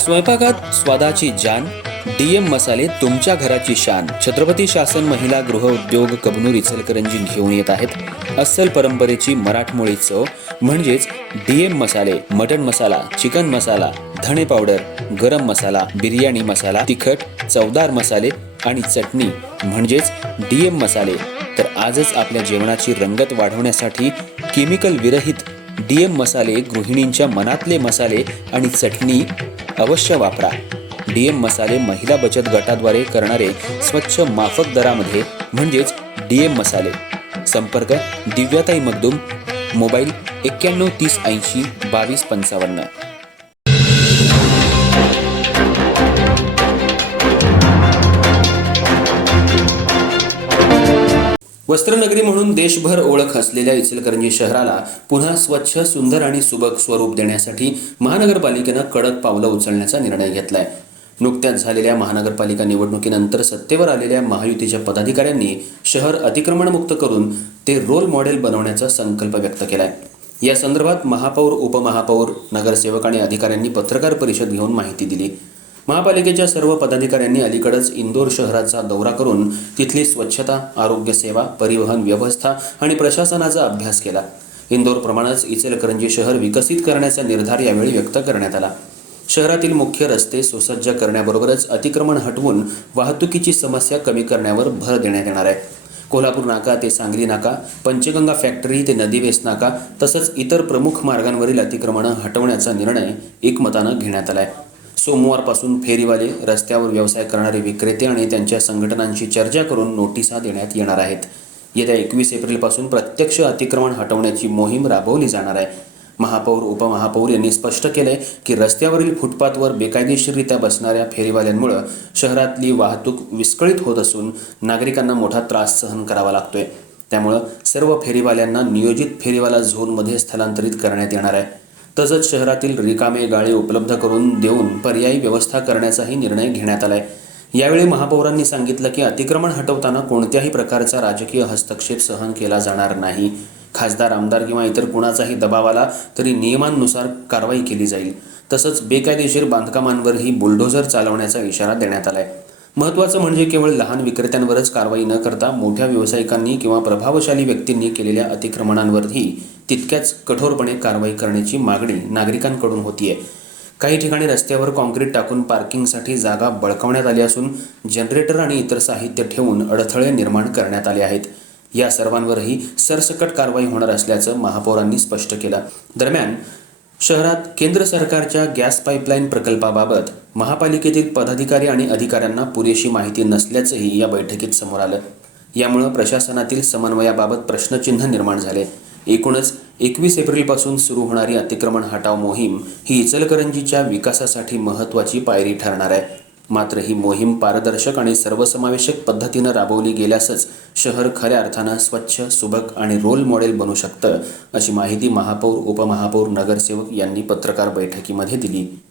स्वयंपाकात स्वादाची जान, डीएम मसाले तुमच्या घराची शान. छत्रपती शासन महिला गृह उद्योग कबनूर इचलकरंजी घेऊन येत आहेत अस्सल परंपरेची मराठमोळी चव म्हणजेच डीएम मसाले. मटन मसाला, चिकन मसाला, धणे पावडर, गरम मसाला, बिर्याणी मसाला, तिखट चवदार मसाले आणि चटणी म्हणजेच डीएम मसाले. तर आजच आपल्या जेवणाची रंगत वाढवण्यासाठी केमिकल विरहित डीएम मसाले, गृहिणींच्या मनातले मसाले आणि चटणी अवश्य वापरा. डीएम मसाले महिला बचत गटाद्वारे करणारे स्वच्छ माफक दरामध्ये म्हणजेच डीएम मसाले. संपर्क दिव्याताई मगदूम, मोबाईल 91 30 80 22 55. वस्त्रनगरी म्हणून देशभर ओळख असलेल्या इचलकरंजी शहराला पुन्हा स्वच्छ, सुंदर आणि सुबक स्वरूप देण्यासाठी महानगरपालिकेनं कडक पावलं उचलण्याचा निर्णय घेतलाय. नुकत्याच झालेल्या महानगरपालिका निवडणुकीनंतर सत्तेवर आलेल्या महायुतीच्या पदाधिकाऱ्यांनी शहर अतिक्रमणमुक्त करून ते रोल मॉडेल बनवण्याचा संकल्प व्यक्त केलाय. या संदर्भात महापौर, उपमहापौर, नगरसेवक आणि अधिकाऱ्यांनी पत्रकार परिषद घेऊन माहिती दिली. महापालिकेच्या सर्व पदाधिकाऱ्यांनी अलीकडेच इंदोर शहराचा दौरा करून तिथली स्वच्छता, आरोग्य सेवा, परिवहन व्यवस्था आणि प्रशासनाचा अभ्यास केला. इंदोरप्रमाणेच इचलकरंजी शहर विकसित करण्याचा निर्धार यावेळी व्यक्त करण्यात आला. शहरातील मुख्य रस्ते सुसज्ज करण्याबरोबरच अतिक्रमण हटवून वाहतुकीची समस्या कमी करण्यावर भर देण्यात येणार आहे. कोल्हापूर नाका ते सांगली नाका, पंचगंगा फॅक्टरी ते नदीवेस नाका तसंच इतर प्रमुख मार्गांवरील अतिक्रमणं हटवण्याचा निर्णय एकमतानं घेण्यात आला आहे. सोमवारपासून फेरीवाले, रस्त्यावर व्यवसाय करणारे विक्रेते आणि त्यांच्या संघटनांची चर्चा करून नोटिसा देण्यात येणार आहेत. येत्या 21 एप्रिलपासून प्रत्यक्ष अतिक्रमण हटवण्याची मोहीम राबवली जाणार आहे. महापौर, उपमहापौर यांनी स्पष्ट केलंय की रस्त्यावरील फुटपाथवर बेकायदेशीररित्या बसणाऱ्या फेरीवाल्यांमुळे शहरातली वाहतूक विस्कळीत होत असून नागरिकांना मोठा त्रास सहन करावा लागतोय. त्यामुळं सर्व फेरीवाल्यांना नियोजित फेरीवाला झोनमध्ये स्थलांतरित करण्यात येणार आहे. तसंच शहरातील रिकामे गाळे उपलब्ध करून देऊन पर्यायी व्यवस्था करण्याचाही निर्णय घेण्यात आलाय. यावेळी महापौरांनी सांगितलं की अतिक्रमण हटवताना कोणत्याही प्रकारचा राजकीय हस्तक्षेप सहन केला जाणार नाही. खासदार, आमदार किंवा इतर कुणाचाही दबाव आला तरी नियमांनुसार कारवाई केली जाईल. तसंच बेकायदेशीर बांधकामांवरही बुलडोझर चालवण्याचा इशारा देण्यात आलाय. महत्त्वाचं म्हणजे केवळ लहान विक्रेत्यांवरच कारवाई न करता मोठ्या व्यावसायिकांनी किंवा प्रभावशाली व्यक्तींनी केलेल्या अतिक्रमणांवरही तितक्याच कठोरपणे कारवाई करण्याची मागणी नागरिकांकडून होतीये. काही ठिकाणी रस्त्यावर कॉन्क्रीट टाकून पार्किंगसाठी जागा बळकावण्यात आली असून जनरेटर आणि इतर साहित्य ठेवून अडथळे निर्माण करण्यात आले आहेत. या सर्वांवरही सरसकट कारवाई होणार असल्याचं महापौरांनी स्पष्ट केलं. दरम्यान शहरात केंद्र सरकारच्या गॅस पाईपलाईन प्रकल्पाबाबत महापालिकेतील पदाधिकारी आणि अधिकाऱ्यांना पुरेशी माहिती नसल्याचंही या बैठकीत समोर आलं. यामुळे प्रशासनातील समन्वयाबाबत प्रश्नचिन्ह निर्माण झाले. एकूणच 21 एप्रिलपासून सुरू होणारी अतिक्रमण हटाव मोहीम ही इचलकरंजीच्या विकासासाठी महत्त्वाची पायरी ठरणार आहे. मात्र ही मोहीम पारदर्शक आणि सर्वसमावेशक पद्धतीनं राबवली गेल्यासच शहर खऱ्या अर्थानं स्वच्छ, सुबक आणि रोल मॉडेल बनू शकतं, अशी माहिती महापौर, उपमहापौर, नगरसेवक यांनी पत्रकार बैठकीमध्ये दिली.